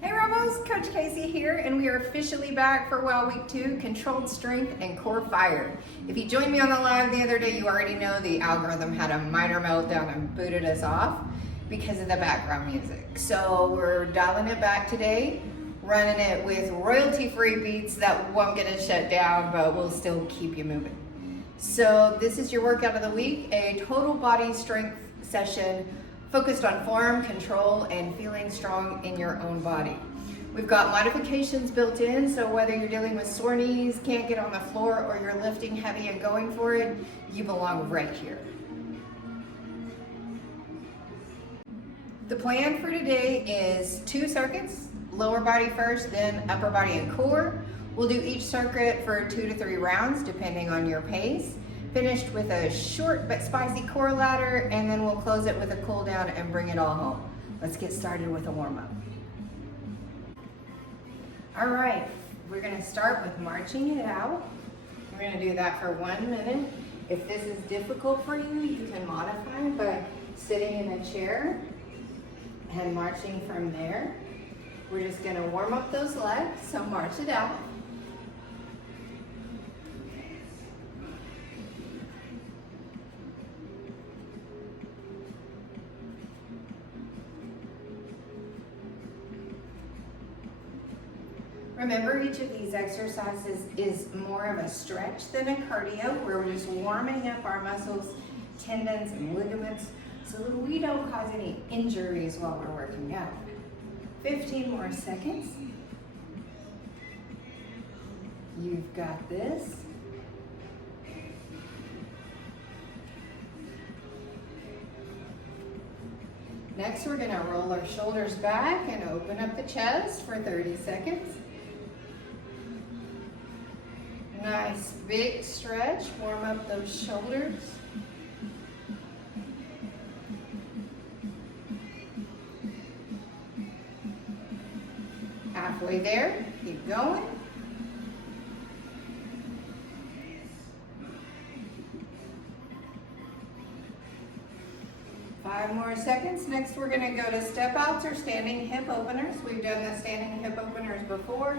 Hey Rebels, Coach Kaci here, and we are officially back for week 2, Controlled Strength and Core Fire. If you joined me on the live the other day, you already know the algorithm had a minor meltdown and booted us off because of the background music. So we're dialing it back today, running it with royalty-free beats that won't get us shut down, but will still keep you moving. So this is your workout of the week, a total body strength session focused on form, control, and feeling strong in your own body. We've got modifications built in, so whether you're dealing with sore knees, can't get on the floor, or you're lifting heavy and going for it, you belong right here. The plan for today is 2 circuits, lower body first, then upper body and core. We'll do each circuit for 2 to 3 rounds, depending on your pace. Finished with a short but spicy core ladder, and then we'll close it with a cool down and bring it all home. Let's get started with a warm up. All right, we're gonna start with marching it out. We're gonna do that for 1 minute. If this is difficult for you, you can modify by sitting in a chair and marching from there. We're just gonna warm up those legs, so march it out. Remember, each of these exercises is more of a stretch than a cardio, where we're just warming up our muscles, tendons, and ligaments so that we don't cause any injuries while we're working out. 15 more seconds. You've got this. Next, we're gonna roll our shoulders back and open up the chest for 30 seconds. Nice big stretch, warm up those shoulders. Halfway there, keep going. Five more seconds. Next, we're gonna go to step outs or standing hip openers. We've done the standing hip openers before.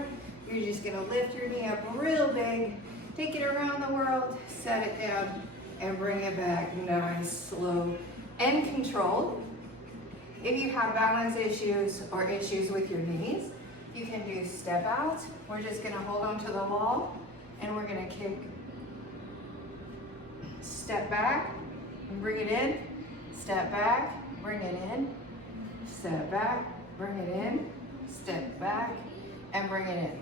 You're just gonna lift your knee up real big, take it around the world, set it down, and bring it back nice, slow, and controlled. If you have balance issues or issues with your knees, you can do step outs. We're just gonna hold onto the wall, and we're gonna kick, step back, and bring it in, step back, bring it in, step back, bring it in, step back, and bring it in.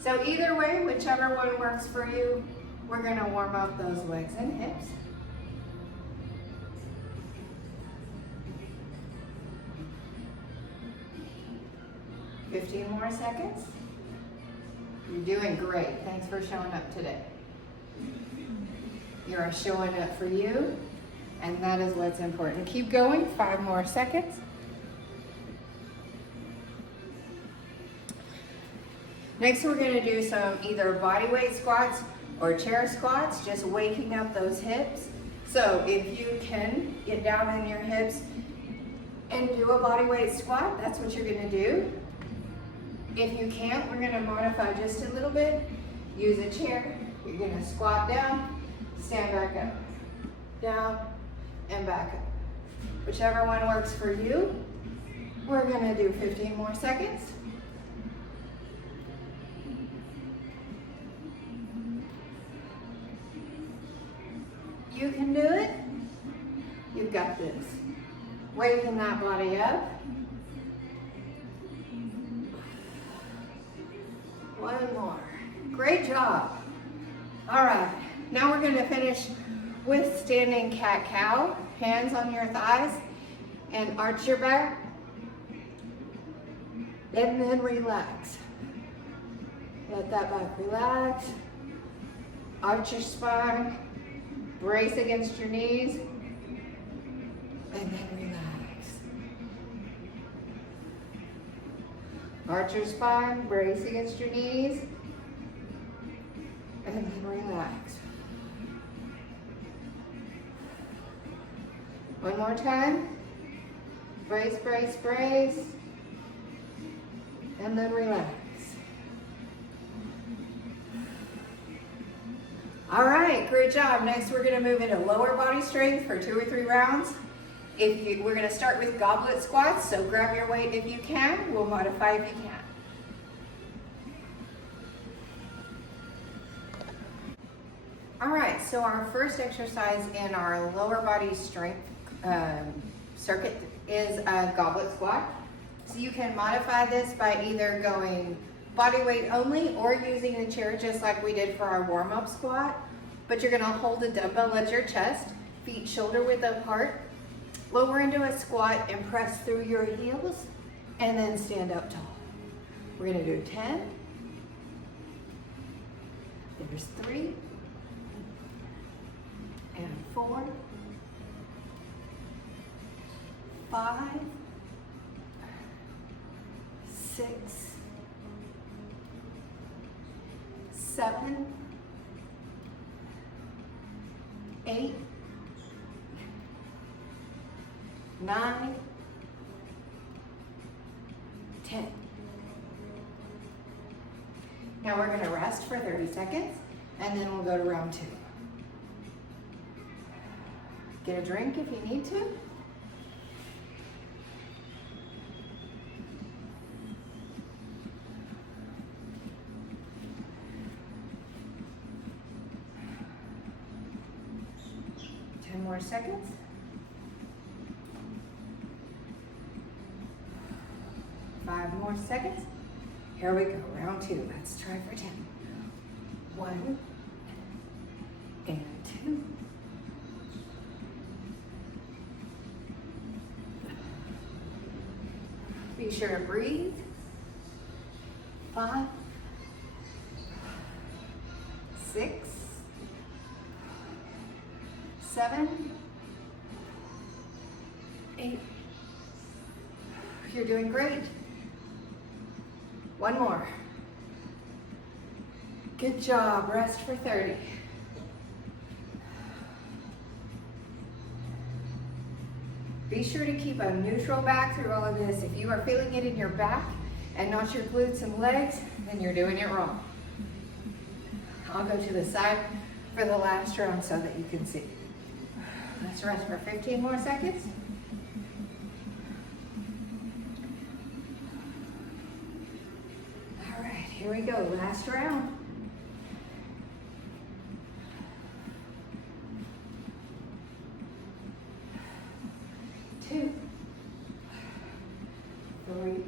So either way, whichever one works for you, we're gonna warm up those legs and hips. $15 more seconds. You're doing great. Thanks for showing up today. You are showing up for you, and that is what's important. Keep going, 5 more seconds. Next, we're gonna do some either body weight squats or chair squats, just waking up those hips. So if you can get down on your hips and do a body weight squat, that's what you're gonna do. If you can't, we're gonna modify just a little bit. Use a chair. You're gonna squat down, stand back up, down, and back up. Whichever one works for you. We're gonna do 15 more seconds. You can do it. You've got this. Waking that body up. One more. Great job. All right, now we're gonna finish with standing cat-cow. Hands on your thighs and arch your back. And then relax. Let that back relax. Arch your spine. Brace against your knees, and then relax. Arch your spine, brace against your knees, and then relax. One more time. Brace, brace, brace. And then relax. All right, great job. Next, we're gonna move into lower body strength for 2 or 3 rounds. We're gonna start with goblet squats, so grab your weight if you can. We'll modify if you can. All right, so our first exercise in our lower body strength circuit is a goblet squat. So you can modify this by either going body weight only or using a chair just like we did for our warm-up squat. But you're gonna hold a dumbbell at your chest, feet shoulder width apart, lower into a squat and press through your heels and then stand up tall. We're gonna do 10. There's 3 and 4, 5, 6, 7, 8, 9, 10. Now we're going to rest for 30 seconds and then we'll go to round 2. Get a drink if you need to. More seconds. 5 more seconds. Here we go, round 2. Let's try for 10. 1 and 2. Be sure to breathe. 5, 6, 7, 8. You're doing great. One more. Good job. Rest for 30. Be sure to keep a neutral back through all of this. If you are feeling it in your back and not your glutes and legs, then you're doing it wrong. I'll go to the side for the last round so that you can see. Let's rest for 15 more seconds. All right, here we go, last round. 2, 3,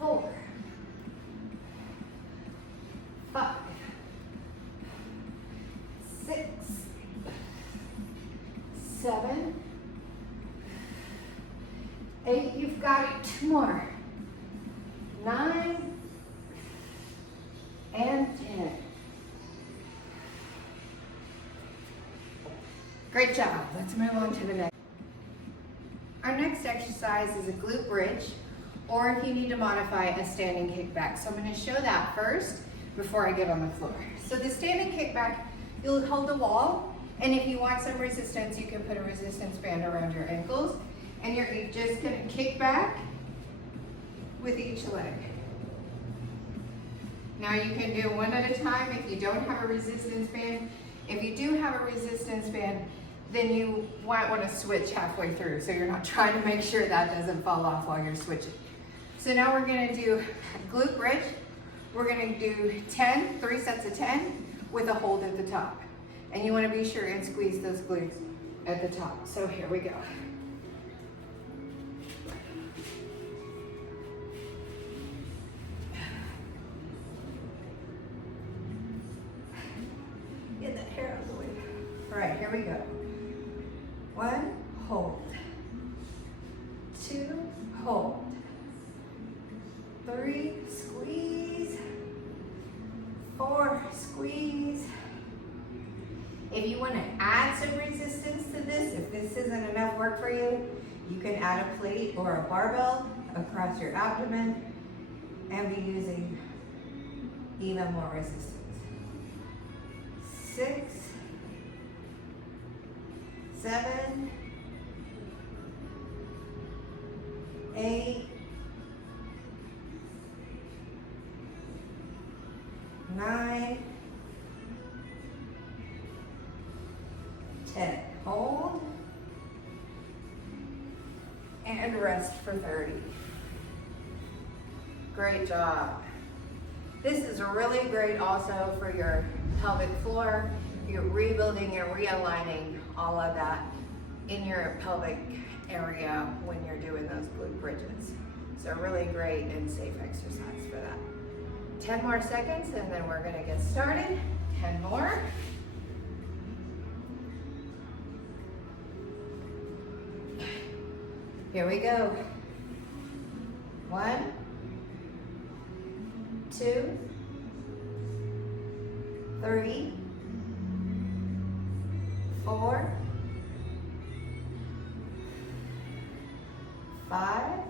4, 5, 6, 7, 8, you've got it. 2 more. 9 and 10. Great job. Let's move on to the next. Our next exercise is a glute bridge, or if you need to modify, a standing kickback. So I'm going to show that first before I get on the floor. So the standing kickback, you'll hold the wall, and if you want some resistance, you can put a resistance band around your ankles, and you're just going to kick back with each leg. Now you can do one at a time if you don't have a resistance band. If you do have a resistance band, then you might want to switch halfway through, so you're not trying to make sure that doesn't fall off while you're switching. So now we're going to do glute bridge. We're going to do 10, 3 sets of 10 with a hold at the top. And you want to be sure and squeeze those glutes at the top. So here we go. Get that hair out of the way. All right, here we go. 1, hold. 2, hold. 3, squeeze. 4, squeeze. If you want to add some resistance to this, if this isn't enough work for you, you can add a plate or a barbell across your abdomen and be using even more resistance. 6, 7, 8, 9, 10. Hold and rest for 30. Great job. This is really great also for your pelvic floor. You're rebuilding and realigning all of that in your pelvic area when you're doing those glute bridges. So really great and safe exercise for that. 10 more seconds and then we're gonna get started. 10 more. Here we go. 1, 2, 3, 4, 5,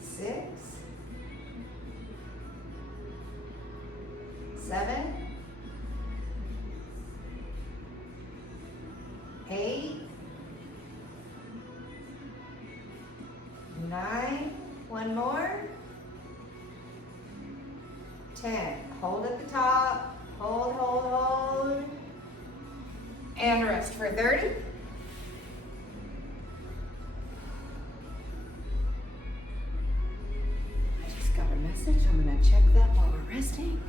6, 7, 8, 9, one more, 10. Hold at the top, hold, and rest for 30. I just got a message, I'm gonna check that while we're resting.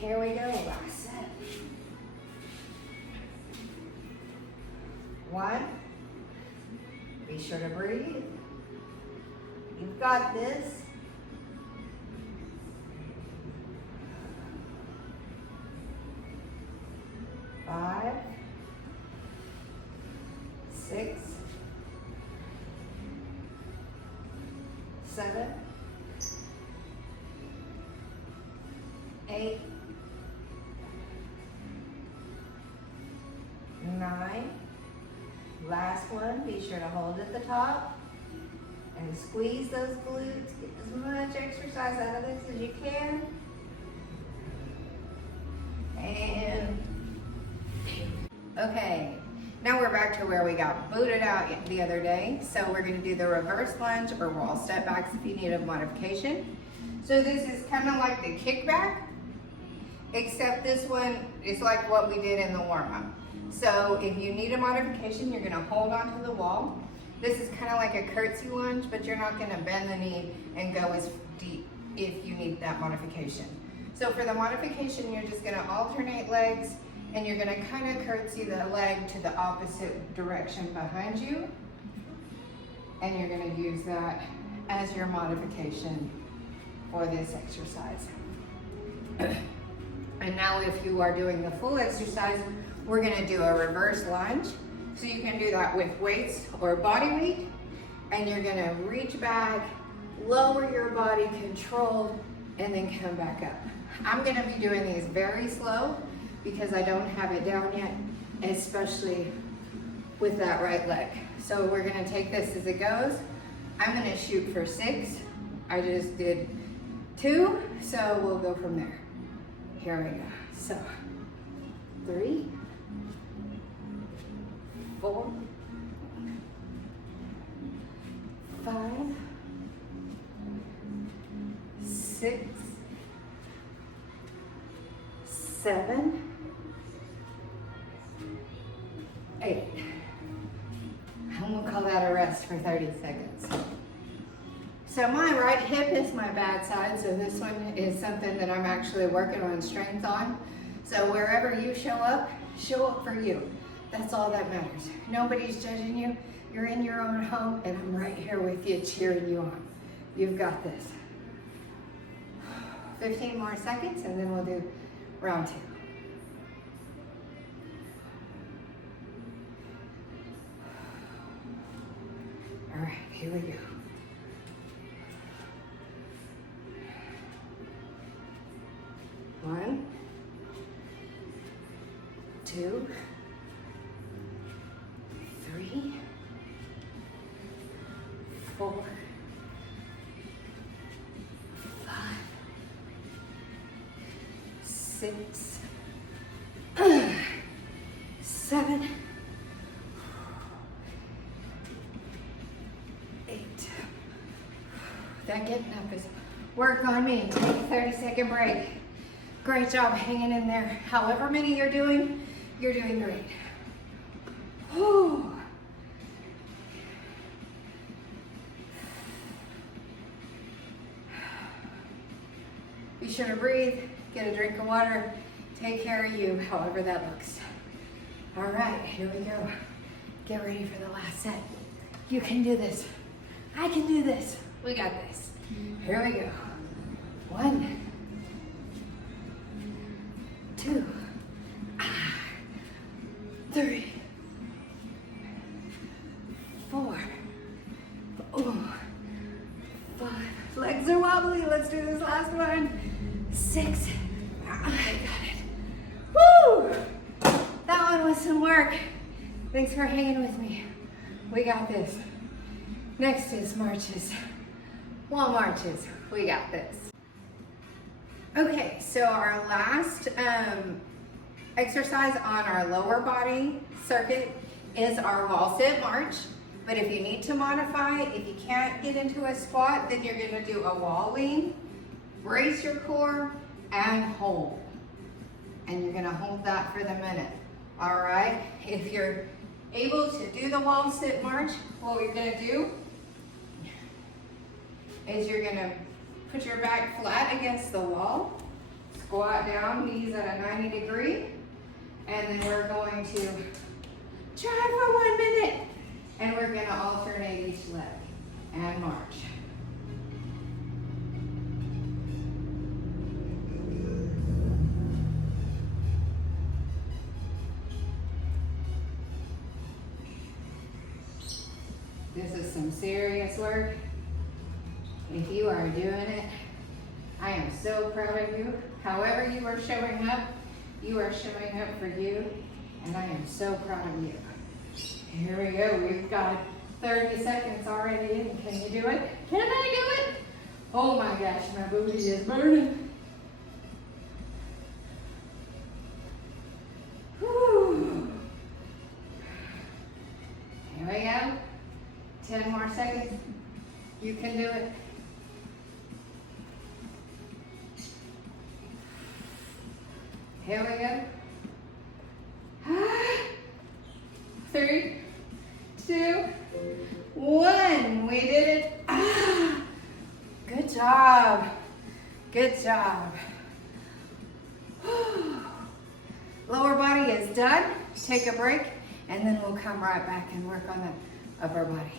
Here we go, last set. 1, be sure to breathe. You've got this. 5, 6, 7, 8, 9. Last one, be sure to hold at the top and squeeze those glutes. Get as much exercise out of this as you can. And okay, now we're back to where we got booted out the other day. So we're gonna do the reverse lunge or wall step backs if you need a modification. So this is kind of like the kickback, except this one is like what we did in the warm-up. So if you need a modification, you're gonna hold onto the wall. This is kind of like a curtsy lunge, but you're not gonna bend the knee and go as deep if you need that modification. So for the modification, you're just gonna alternate legs and you're gonna kind of curtsy the leg to the opposite direction behind you. And you're gonna use that as your modification for this exercise. And now if you are doing the full exercise, we're gonna do a reverse lunge. So you can do that with weights or body weight, and you're gonna reach back, lower your body, control, and then come back up. I'm gonna be doing these very slow because I don't have it down yet, especially with that right leg. So we're gonna take this as it goes. I'm gonna shoot for 6. I just did 2, so we'll go from there. Here we go. So 3, 4, 5, 6, 7, 8. I'm gonna call that a rest for 30 seconds. So my right hip is my bad side, so this one is something that I'm actually working on strength on. So wherever you show up for you. That's all that matters. Nobody's judging you. You're in your own home, and I'm right here with you, cheering you on. You've got this. 15 more seconds, and then we'll do round 2. All right, here we go. 1, 2, 4, 5, 6, 7, 8. That getting up is work on me. Take a 30-second break. Great job hanging in there. However many you're doing great. Whew. Be sure to breathe, get a drink of water, take care of you, however that looks. All right, here we go. Get ready for the last set. You can do this. I can do this. We got this. Here we go. 1, 2, 3, 4, 5. Legs are wobbly. Let's do this last one. 6. I got it. Woo! That one was some work. Thanks for hanging with me. We got this. Next is marches. Wall marches. We got this. Okay, so our last exercise on our lower body circuit is our wall sit march. But if you need to modify, if you can't get into a squat, then you're gonna do a wall lean, brace your core, and hold. And you're gonna hold that for the minute, all right? If you're able to do the wall sit march, what you're gonna do is you're gonna put your back flat against the wall, squat down, knees at a 90 degree, and then we're going to try for 1 minute. And we're gonna alternate each leg and march. This is some serious work. If you are doing it, I am so proud of you. However you are showing up for you, and I am so proud of you. Here we go. We've got 30 seconds already in. Can you do it? Can I do it? Oh my gosh, my booty is burning. Whew. Here we go. 10 more seconds. You can do it. Here we go. 3, 2, 1. We did it. Good job. Good job. Lower body is done. Take a break, and then we'll come right back and work on the upper body.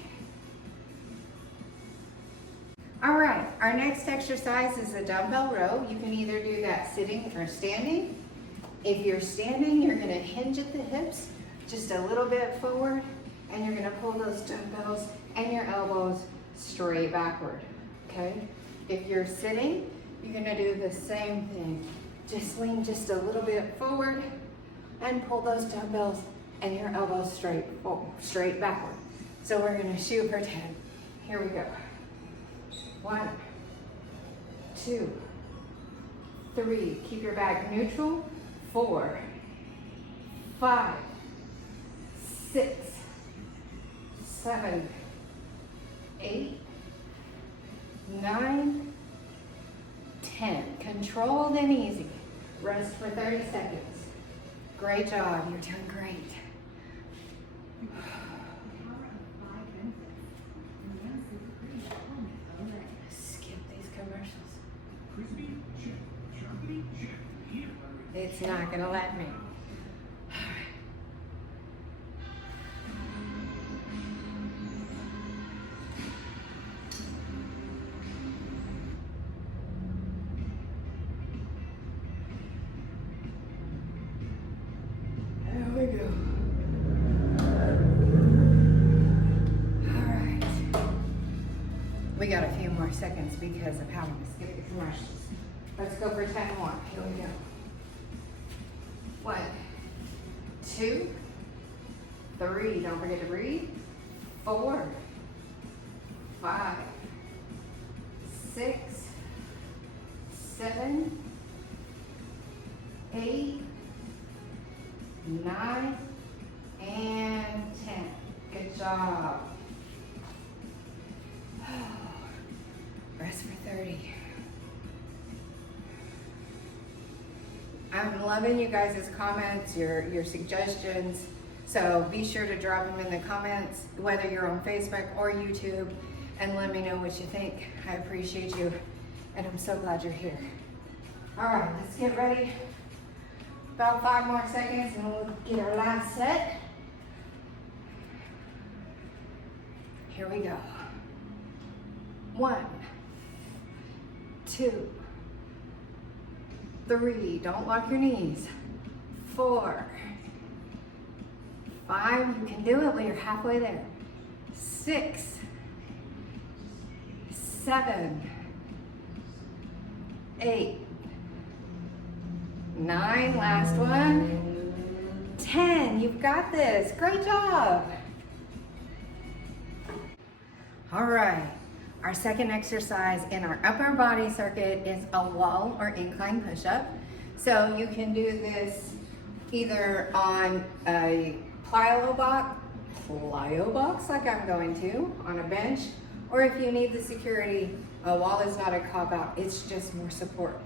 All right, our next exercise is a dumbbell row. You can either do that sitting or standing. If you're standing, you're gonna hinge at the hips just a little bit forward, and you're gonna pull those dumbbells and your elbows straight backward, okay? If you're sitting, you're gonna do the same thing. Just lean just a little bit forward and pull those dumbbells and your elbows straight backward. So we're gonna shoot for 10. Here we go. 1, 2, 3. Keep your back neutral. 4, 5, 6, 7, 8, 9, 10. Controlled and easy. Rest for 30 seconds. Great job. You're doing great. Skip these commercials. It's not going to let me. There we go. All right. We got a few more seconds because of having to skip the commercials. Let's go for 10 more. Here we go. 1, 2, 3. Don't forget to breathe. 4, 5, 6, 7, 8, 9, and 10. Good job. Rest for 30. I'm loving you guys' comments, your suggestions. So be sure to drop them in the comments, whether you're on Facebook or YouTube, and let me know what you think. I appreciate you, and I'm so glad you're here. All right, let's get ready. About 5 more seconds, and we'll get our last set. Here we go. 1, 2, 3, don't lock your knees. 4, 5, you can do it when you're halfway there. 6, 7, 8, 9, last one. 10, you've got this. Great job. All right, our second exercise in our upper body circuit is a wall or incline push-up. So you can do this either on a plyo box like I'm going to, on a bench, or if you need the security, a wall is not a cop-out, it's just more support.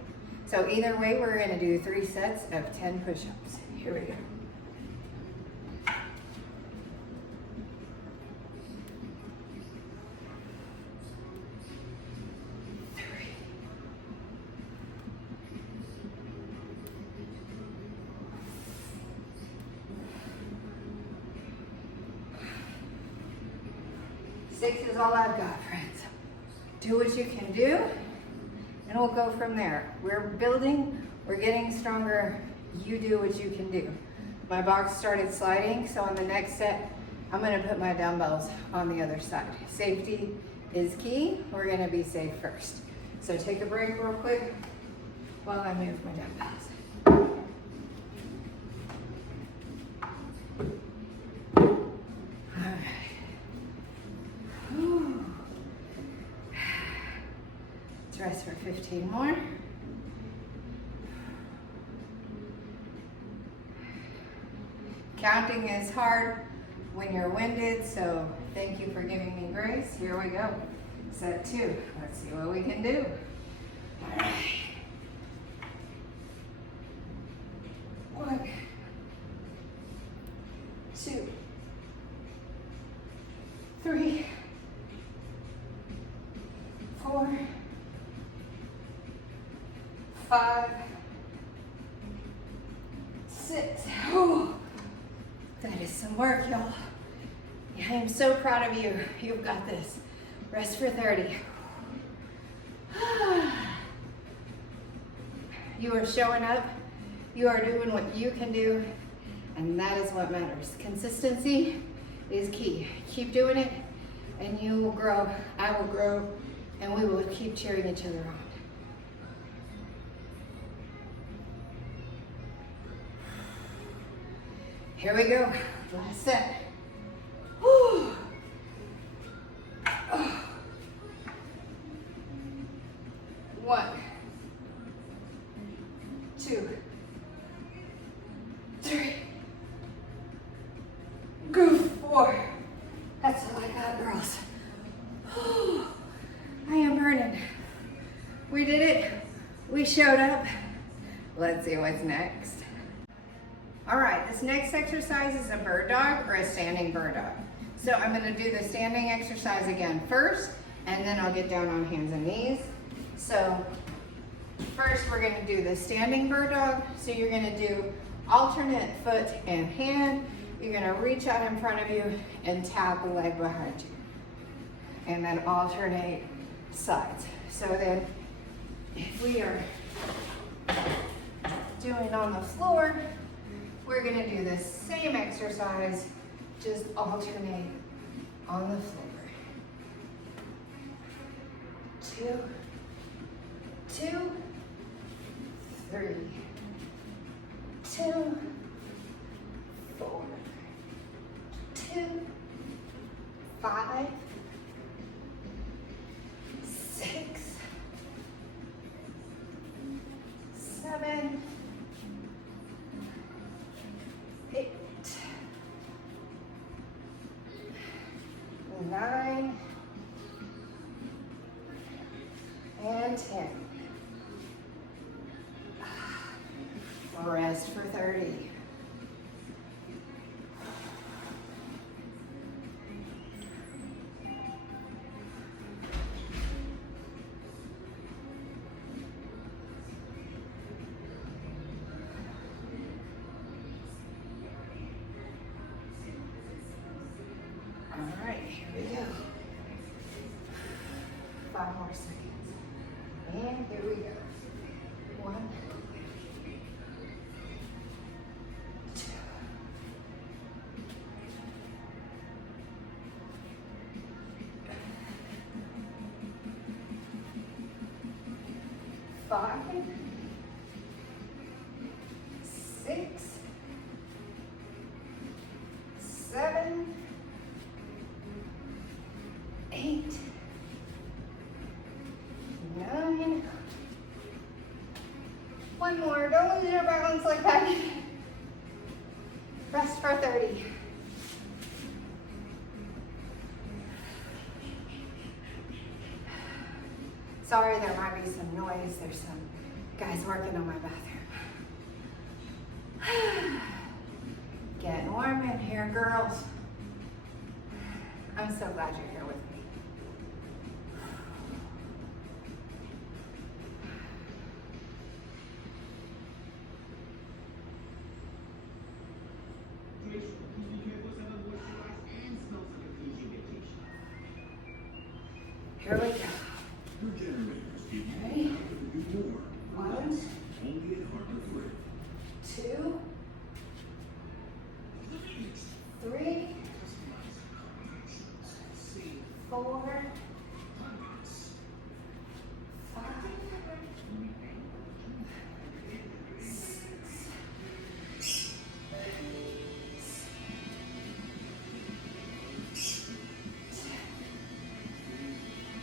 So either way, we're gonna do 3 sets of 10 push-ups. Here we go. 6 is all I've got, friends. Do what you can do, and we'll go from there. We're building, we're getting stronger. You do what you can do. My box started sliding, so on the next set, I'm gonna put my dumbbells on the other side. Safety is key. We're gonna be safe first. So take a break real quick while I move my dumbbells. Let's rest for 15 more. Counting is hard when you're winded, so thank you for giving me grace. Here we go. Set 2. Let's see what we can do. All right. 1, 2, 3, 4, 5, 6. Oh, that is some work, y'all. I am so proud of you. You've got this. Rest for 30. You are showing up. You are doing what you can do, and that is what matters. Consistency is key. Keep doing it, and you will grow. I will grow, and we will keep cheering each other on. Here we go. Last set. Whew. Oh. 1, 2, 3. Go 4. That's all I got, girls. Oh, I am burning. We did it. We showed up. Let's see what's next. All right, this next exercise is a bird dog or a standing bird dog. So I'm gonna do the standing exercise again first, and then I'll get down on hands and knees. So first we're gonna do the standing bird dog. So you're gonna do alternate foot and hand. You're gonna reach out in front of you and tap a leg behind you. And then alternate sides. So then if we are doing on the floor, we're gonna do the same exercise, just alternate on the floor. 2, 2, 3, 2, 4, 2, 5, 9, and 10. Rest for 30. All right, here we go. 5 more seconds. And here we go. 1, 2, 5, 6, 7, 8, 9. One more. Don't lose your balance like that. Rest for 30. Sorry, there might be some noise. There's some guys working on my bathroom. Getting warm in here, girls. I'm so glad you're here with me. Here we go. Ready? 1, 2, 3, 4, 5,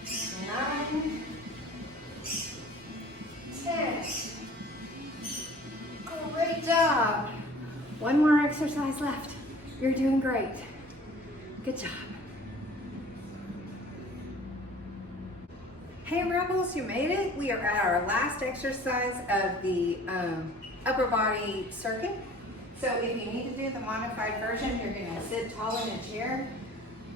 6, 9, 10. Great job. One more exercise left. You're doing great. Good job. Hey Rebels, you made it. We are at our last exercise of the upper body circuit. So if you need to do the modified version, you're gonna sit tall in a chair,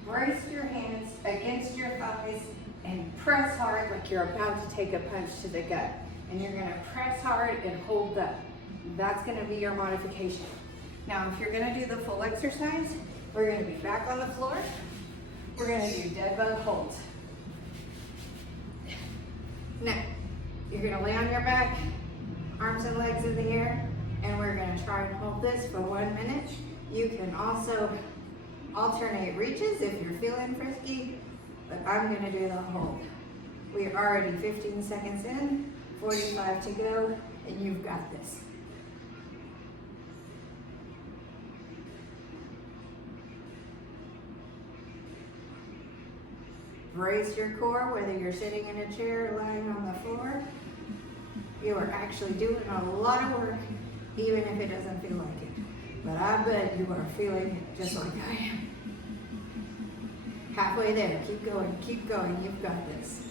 brace your hands against your thighs, and press hard like you're about to take a punch to the gut. And you're gonna press hard and hold up. That's gonna be your modification. Now, if you're gonna do the full exercise, we're gonna be back on the floor. We're gonna do dead bug holds. Now, you're gonna lay on your back, arms and legs in the air, and we're gonna try and hold this for 1 minute. You can also alternate reaches if you're feeling frisky, but I'm gonna do the hold. We are already 15 seconds in, 45 to go, and you've got this. Brace your core, whether you're sitting in a chair or lying on the floor. You are actually doing a lot of work, even if it doesn't feel like it. But I bet you are feeling it just like I am. Halfway there, keep going, you've got this.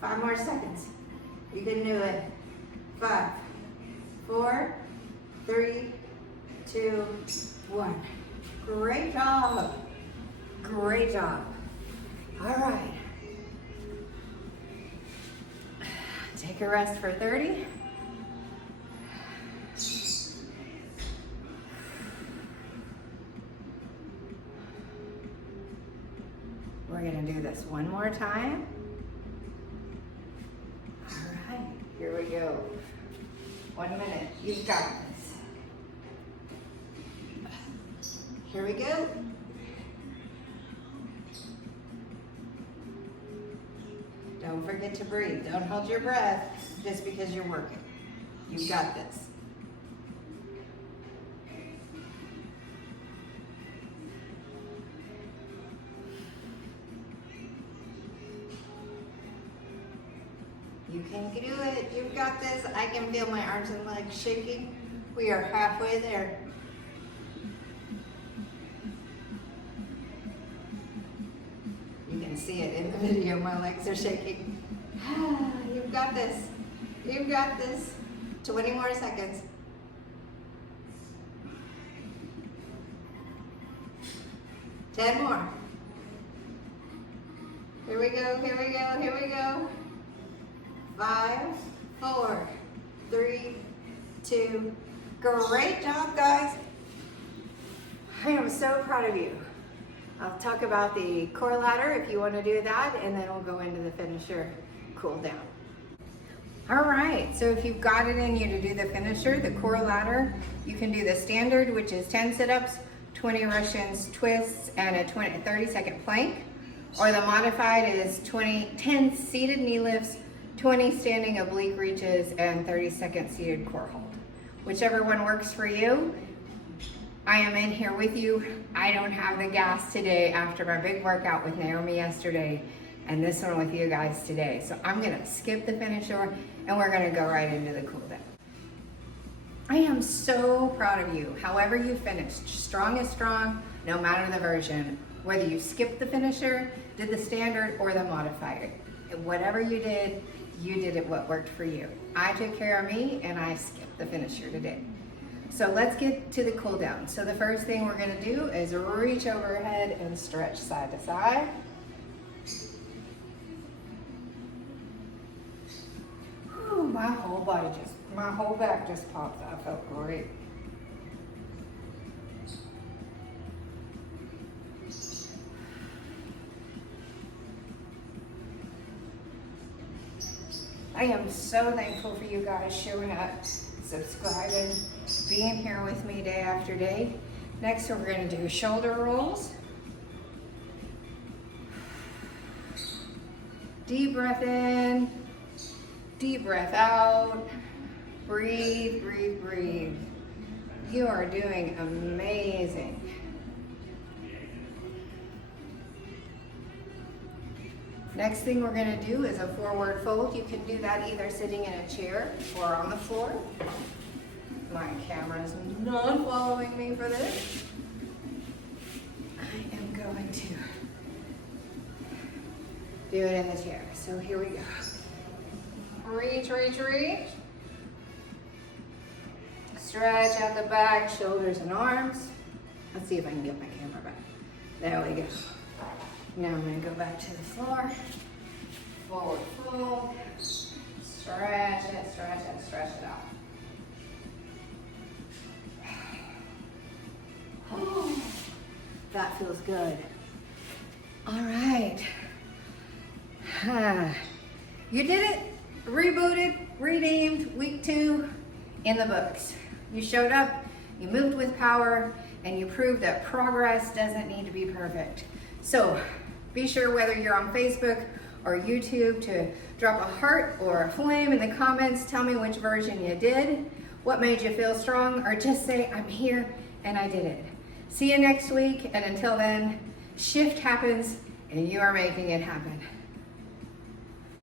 Five more seconds. You can do it. 5, 4, 3, 2, 1. Great job. Great job. All right. Take a rest for 30. We're going to do this one more time. All right, here we go. 1 minute, you've got this. Here we go. Don't forget to breathe. Don't hold your breath just because you're working. You've got this. You can do it. You've got this. I can feel my arms and legs shaking. We are halfway there. You can see it in the video. My legs are shaking. You've got this. You've got this. 20 more seconds. Ten more. Here we go, here we go, here we go. 5, 4, 3, 2. Great job, guys. I am so proud of you. I'll talk about the core ladder if you want to do that, and then we'll go into the finisher cool down. All right, so if you've got it in you to do the finisher, the core ladder, you can do the standard, which is 10 sit-ups, 20 Russians twists, and a 30-second plank. Or the modified is 10 seated knee lifts, 20 standing oblique reaches, and 30-second seated core hold. Whichever one works for you. I am in here with you. I don't have the gas today after my big workout with Naomi yesterday, and this one with you guys today. So I'm gonna skip the finisher, and we're gonna go right into the cool down. I am so proud of you. However you finished, strong is strong, no matter the version. Whether you skipped the finisher, did the standard, or the modified. Whatever you did it what worked for you. I took care of me, and I skipped the finisher today. So let's get to the cool down. So the first thing we're gonna do is reach overhead and stretch side to side. Whew, my whole back just popped. That felt great. I am so thankful for you guys showing up, subscribing, being here with me day after day. Next, we're going to do shoulder rolls. Deep breath in, deep breath out. Breathe, breathe, breathe. You are doing amazing. Next thing we're going to do is a forward fold. You can do that either sitting in a chair or on the floor. My camera's not following me for this. I am going to do it in the chair. So here we go. Reach, reach, reach. Stretch out the back, shoulders and arms. Let's see if I can get my camera back. There we go. Now I'm going to go back to the floor. Forward fold. Stretch it, stretch it, stretch it out. Oh, that feels good. All right. You did it. Rebooted, redeemed, week 2 in the books. You showed up, you moved with power, and you proved that progress doesn't need to be perfect. So be sure, whether you're on Facebook or YouTube, to drop a heart or a flame in the comments. Tell me which version you did, what made you feel strong, or just say, I'm here and I did it. See you next week, and until then, shift happens and you are making it happen.